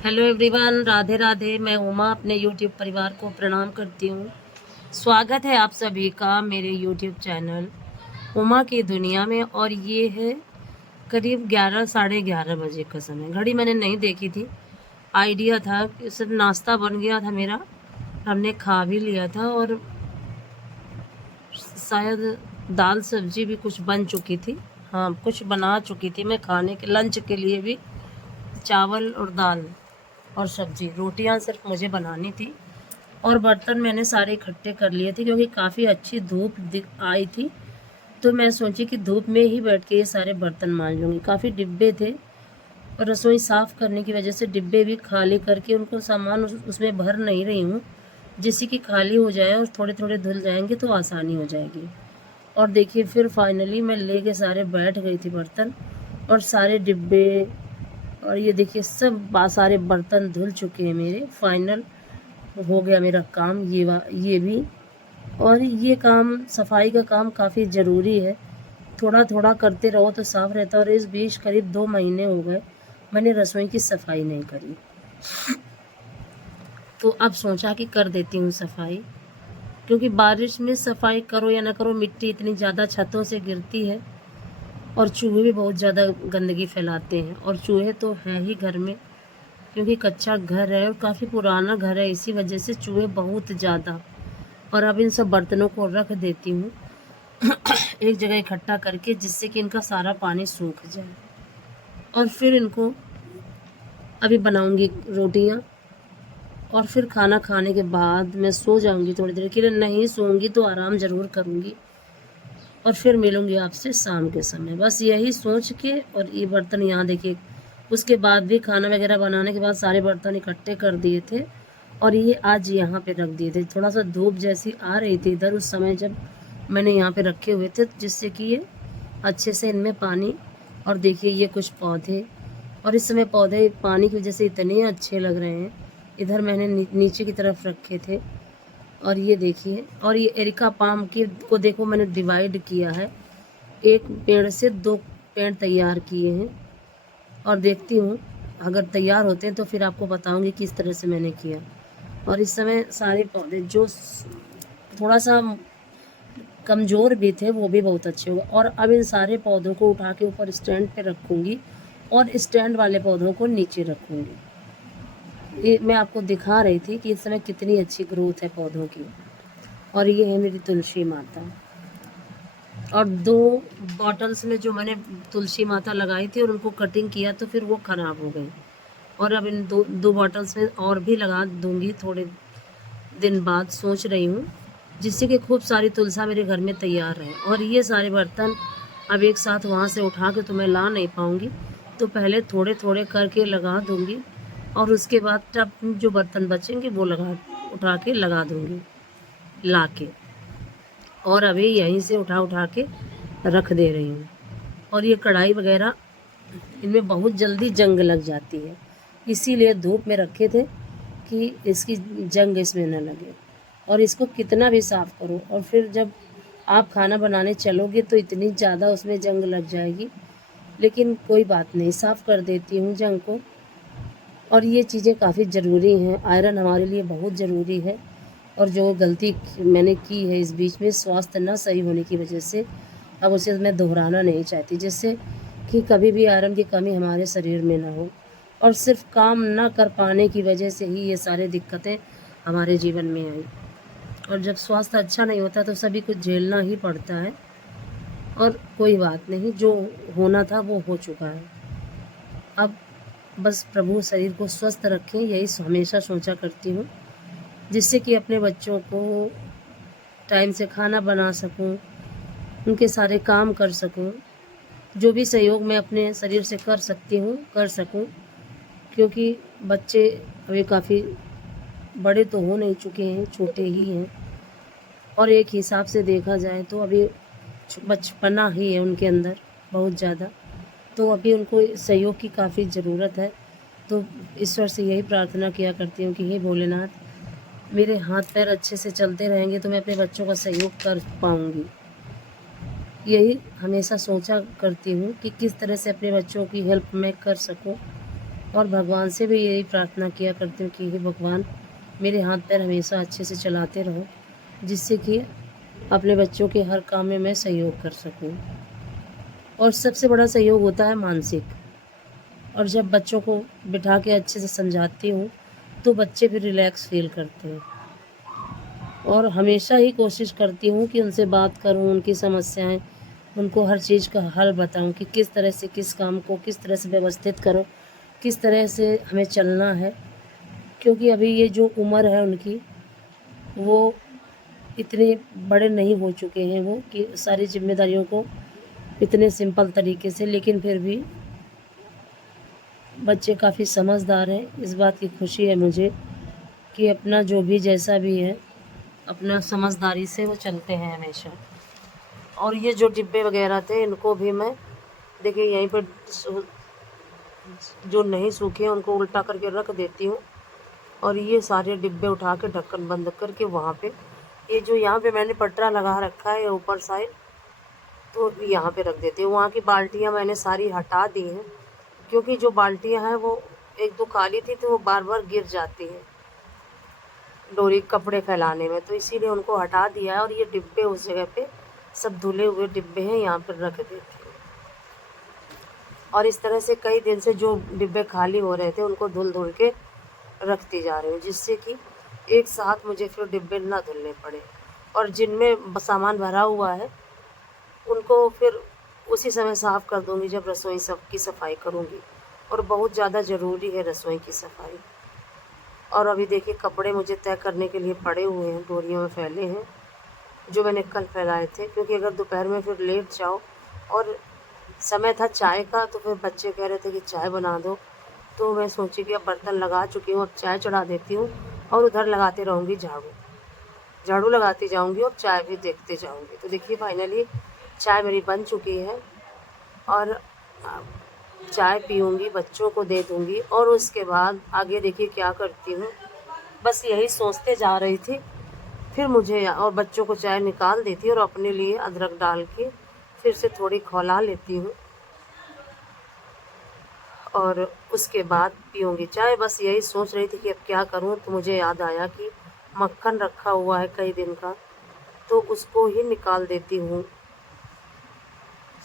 Hello everyone, Radhe Radhe. मैं उमा अपने YouTube परिवार को प्रणाम करती हूँ। स्वागत है आप सभी का मेरे यूट्यूब चैनल उमा की दुनिया में। और ये है करीब 11 साढ़े 11 बजे का समय। घड़ी मैंने नहीं देखी थी, आइडिया था कि सिर्फ नाश्ता बन गया था मेरा, हमने खा भी लिया था और शायद दाल सब्जी भी कुछ बन चुकी थी। हाँ, कुछ बना चुकी थी मैं खाने के लंच के लिए भी, चावल और दाल और सब्जी। रोटियां सिर्फ मुझे बनानी थी और बर्तन मैंने सारे इकट्ठे कर लिए थे क्योंकि काफ़ी अच्छी धूप दिख आई थी। तो मैं सोची कि धूप में ही बैठ के ये सारे बर्तन मांज लूँगी। काफ़ी डिब्बे थे और रसोई साफ़ करने की वजह से डिब्बे भी खाली करके उनको सामान उसमें भर नहीं रही हूँ, जिससे कि खाली हो जाए और थोड़े थोड़े धुल जाएंगे तो आसानी हो जाएगी। और देखिए फिर फाइनली मैं लेके सारे बैठ गई थी बर्तन, और सारे डिब्बे और ये देखिए सब सारे बर्तन धुल चुके हैं मेरे। फाइनल हो गया मेरा काम ये भी। और ये काम, सफाई का काम काफ़ी ज़रूरी है, थोड़ा थोड़ा करते रहो तो साफ़ रहता है। और इस बीच करीब 2 महीने हो गए मैंने रसोई की सफाई नहीं करी, तो अब सोचा कि कर देती हूँ सफाई। क्योंकि बारिश में सफाई करो या ना करो, मिट्टी इतनी ज़्यादा छतों से गिरती है और चूहे भी बहुत ज़्यादा गंदगी फैलाते हैं। और चूहे तो हैं ही घर में, क्योंकि कच्चा घर है और काफ़ी पुराना घर है, इसी वजह से चूहे बहुत ज़्यादा। और अब इन सब बर्तनों को रख देती हूँ एक जगह इकट्ठा करके, जिससे कि इनका सारा पानी सूख जाए। और फिर इनको अभी बनाऊंगी रोटियाँ, और फिर खाना खाने के बाद मैं सो जाऊंगी थोड़ी देर के लिए। नहीं सोऊंगी तो आराम ज़रूर करूंगी और फिर मिलूंगी आपसे शाम के समय। बस यही सोच के, और ये बर्तन यहाँ देखिए, उसके बाद भी खाना वगैरह बनाने के बाद सारे बर्तन इकट्ठे कर दिए थे और ये आज यहाँ पे रख दिए थे। थोड़ा सा धूप जैसी आ रही थी इधर उस समय जब मैंने यहाँ पे रखे हुए थे, जिससे कि ये अच्छे से इनमें पानी। और देखिए ये कुछ पौधे, और इस समय पौधे पानी की वजह से इतने अच्छे लग रहे हैं। इधर मैंने नीचे की तरफ रखे थे। और ये देखिए, और ये एरिका पाम की को देखो मैंने डिवाइड किया है, एक पेड़ से 2 पेड़ तैयार किए हैं। और देखती हूँ अगर तैयार होते हैं तो फिर आपको बताऊंगी किस तरह से मैंने किया। और इस समय सारे पौधे जो थोड़ा सा कमज़ोर भी थे वो भी बहुत अच्छे हो गए। और अब इन सारे पौधों को उठा के ऊपर स्टैंड पे रखूँगी और स्टैंड वाले पौधों को नीचे रखूँगी। ये मैं आपको दिखा रही थी कि इस समय कितनी अच्छी ग्रोथ है पौधों की। और ये है मेरी तुलसी माता। और 2 बॉटल्स में जो मैंने तुलसी माता लगाई थी और उनको कटिंग किया तो फिर वो ख़राब हो गई। और अब इन दो बॉटल्स में और भी लगा दूंगी थोड़े दिन बाद, सोच रही हूँ, जिससे कि खूब सारी तुलसा मेरे घर में तैयार रहे। और ये सारे बर्तन अब एक साथ वहाँ से उठा के तो मैं ला नहीं पाऊँगी, तो पहले थोड़े थोड़े करके लगा दूँगी और उसके बाद जब जो बर्तन बचेंगे वो उठा के लगा दूँगी ला के। और अभी यहीं से उठा उठा के रख दे रही हूँ। और ये कढ़ाई वगैरह, इनमें बहुत जल्दी जंग लग जाती है, इसीलिए धूप में रखे थे कि इसकी जंग इसमें न लगे। और इसको कितना भी साफ़ करो और फिर जब आप खाना बनाने चलोगे तो इतनी ज़्यादा उसमें जंग लग जाएगी, लेकिन कोई बात नहीं, साफ़ कर देती हूँ जंग को। और ये चीज़ें काफ़ी ज़रूरी हैं, आयरन हमारे लिए बहुत ज़रूरी है। और जो गलती मैंने की है इस बीच में स्वास्थ्य न सही होने की वजह से, अब उसे मैं दोहराना नहीं चाहती, जिससे कि कभी भी आयरन की कमी हमारे शरीर में ना हो। और सिर्फ काम ना कर पाने की वजह से ही ये सारी दिक्कतें हमारे जीवन में आई। और जब स्वास्थ्य अच्छा नहीं होता तो सभी कुछ झेलना ही पड़ता है। और कोई बात नहीं, जो होना था वो हो चुका है। अब बस प्रभु शरीर को स्वस्थ रखें, यही हमेशा सोचा करती हूँ, जिससे कि अपने बच्चों को टाइम से खाना बना सकूं, उनके सारे काम कर सकूं। जो भी सहयोग मैं अपने शरीर से कर सकती हूँ कर सकूं, क्योंकि बच्चे अभी काफ़ी बड़े तो हो नहीं चुके हैं, छोटे ही हैं। और एक हिसाब से देखा जाए तो अभी बचपना ही है उनके अंदर बहुत ज़्यादा, तो अभी उनको सहयोग की काफ़ी ज़रूरत है। तो ईश्वर से यही प्रार्थना किया करती हूँ कि हे भोलेनाथ, मेरे हाथ पैर अच्छे से चलते रहेंगे तो मैं अपने बच्चों का सहयोग कर पाऊँगी। यही हमेशा सोचा करती हूँ कि किस तरह से अपने बच्चों की हेल्प मैं कर सकूँ। और भगवान से भी यही प्रार्थना किया करती हूँ कि हे भगवान, मेरे हाथ पैर हमेशा अच्छे से चलाते रहो, जिससे कि अपने बच्चों के हर काम में मैं सहयोग कर सकूँ। और सबसे बड़ा सहयोग होता है मानसिक। और जब बच्चों को बिठा के अच्छे से समझाती हूँ तो बच्चे भी रिलैक्स फील करते हैं। और हमेशा ही कोशिश करती हूँ कि उनसे बात करूँ, उनकी समस्याएं, उनको हर चीज़ का हल बताऊँ कि किस तरह से किस काम को किस तरह से व्यवस्थित करो, किस तरह से हमें चलना है। क्योंकि अभी ये जो उम्र है उनकी, वो इतने बड़े नहीं हो चुके हैं वो कि सारी जिम्मेदारियों को इतने सिंपल तरीके से, लेकिन फिर भी बच्चे काफ़ी समझदार हैं। इस बात की खुशी है मुझे कि अपना जो भी जैसा भी है, अपना समझदारी से वो चलते हैं हमेशा। और ये जो डिब्बे वगैरह थे इनको भी मैं देखिए यहीं पर जो नहीं सूखे हैं उनको उल्टा करके रख देती हूँ। और ये सारे डिब्बे उठा के ढक्कन बंद करके वहाँ पे, ये जो यहाँ पे मैंने पटरा लगा रखा है ऊपर साइड, तो यहाँ पे रख देती हूँ। वहाँ की बाल्टियाँ मैंने सारी हटा दी हैं, क्योंकि जो बाल्टियाँ हैं वो एक दो काली थी तो वो बार बार गिर जाती हैं डोरी कपड़े फैलाने में, तो इसीलिए उनको हटा दिया है। और ये डिब्बे उस जगह पे सब धुले हुए डिब्बे हैं, यहाँ पर रख देती हूँ। और इस तरह से कई दिन से जो डिब्बे खाली हो रहे थे उनको धुल धुल के रखती जा रही हूँ, जिससे कि एक साथ मुझे फिर डिब्बे ना धुलने पड़े। और जिनमें सामान भरा हुआ है उनको फिर उसी समय साफ़ कर दूँगी जब रसोई सब की सफाई करूँगी। और बहुत ज़्यादा ज़रूरी है रसोई की सफाई। और अभी देखिए कपड़े मुझे तय करने के लिए पड़े हुए हैं, डोरियों में फैले हैं, जो मैंने कल फैलाए थे। क्योंकि अगर दोपहर में फिर लेट जाओ, और समय था चाय का, तो फिर बच्चे कह रहे थे कि चाय बना दो, तो मैं सोची कि अब बर्तन लगा चुकी हूँ, अब चाय चढ़ा देती हूँ और उधर लगाते रहूँगी झाड़ू लगाती जाऊँगी और चाय भी देखते जाऊँगी। तो देखिए फाइनली चाय मेरी बन चुकी है, और चाय पीऊँगी, बच्चों को दे दूँगी। और उसके बाद आगे देखिए क्या करती हूँ, बस यही सोचते जा रही थी। फिर मुझे और बच्चों को चाय निकाल देती और अपने लिए अदरक डाल के फिर से थोड़ी खौला लेती हूँ, और उसके बाद पीऊँगी चाय। बस यही सोच रही थी कि अब क्या करूँ, तो मुझे याद आया कि मक्खन रखा हुआ है कई दिन का, तो उसको ही निकाल देती हूँ।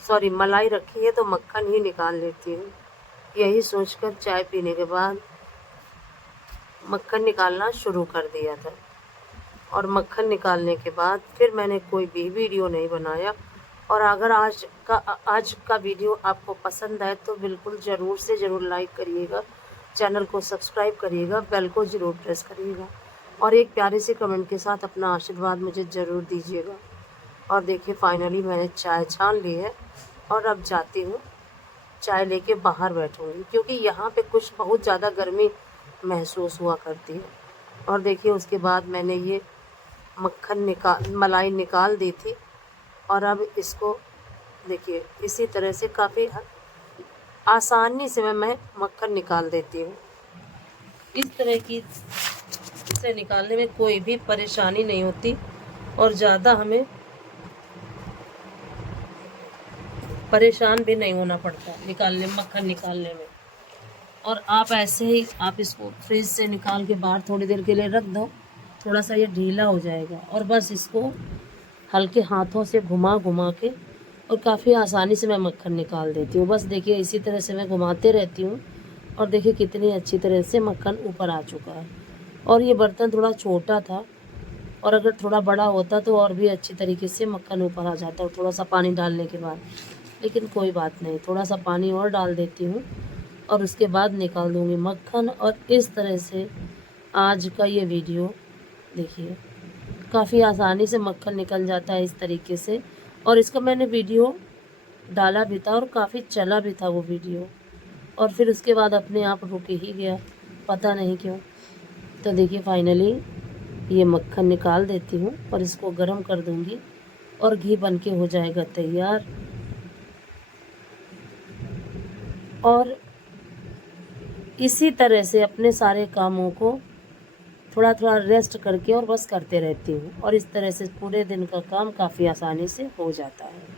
सॉरी, मलाई रखी है तो मक्खन ही निकाल लेती हूँ। यही सोचकर चाय पीने के बाद मक्खन निकालना शुरू कर दिया था। और मक्खन निकालने के बाद फिर मैंने कोई भी वीडियो नहीं बनाया। और अगर आज का वीडियो आपको पसंद आए तो बिल्कुल ज़रूर से ज़रूर लाइक करिएगा, चैनल को सब्सक्राइब करिएगा, बेल को ज़रूर प्रेस करिएगा, और एक प्यारे से कमेंट के साथ अपना आशीर्वाद मुझे ज़रूर दीजिएगा। और देखिए फाइनली मैंने चाय छान ली है, और अब जाती हूँ चाय लेके बाहर बैठूँगी, क्योंकि यहाँ पे कुछ बहुत ज़्यादा गर्मी महसूस हुआ करती है। और देखिए उसके बाद मैंने ये मलाई निकाल दी थी, और अब इसको देखिए इसी तरह से काफ़ी आसानी से मैं मक्खन निकाल देती हूँ। इस तरह की इसे निकालने में कोई भी परेशानी नहीं होती, और ज़्यादा हमें परेशान भी नहीं होना पड़ता मक्खन निकालने में। और आप ऐसे ही आप इसको फ्रिज से निकाल के बाहर थोड़ी देर के लिए रख दो, थोड़ा सा ये ढीला हो जाएगा, और बस इसको हल्के हाथों से घुमा घुमा के, और काफ़ी आसानी से मैं मक्खन निकाल देती हूँ। बस देखिए इसी तरह से मैं घुमाते रहती हूँ, और देखिए कितनी अच्छी तरह से मक्खन ऊपर आ चुका है। और ये बर्तन थोड़ा छोटा था, और अगर थोड़ा बड़ा होता तो और भी अच्छी तरीके से मक्खन ऊपर आ जाता, और थोड़ा सा पानी डालने के बाद। लेकिन कोई बात नहीं, थोड़ा सा पानी और डाल देती हूँ, और उसके बाद निकाल दूँगी मक्खन। और इस तरह से आज का ये वीडियो देखिए काफ़ी आसानी से मक्खन निकल जाता है इस तरीके से। और इसका मैंने वीडियो डाला भी था, और काफ़ी चला भी था वो वीडियो, और फिर उसके बाद अपने आप रुक ही गया, पता नहीं क्यों। तो देखिए फाइनली ये मक्खन निकाल देती हूँ, और इसको गर्म कर दूँगी, और घी बन के हो जाएगा तैयार। और इसी तरह से अपने सारे कामों को थोड़ा थोड़ा रेस्ट करके और बस करते रहती हूँ, और इस तरह से पूरे दिन का काम काफ़ी आसानी से हो जाता है।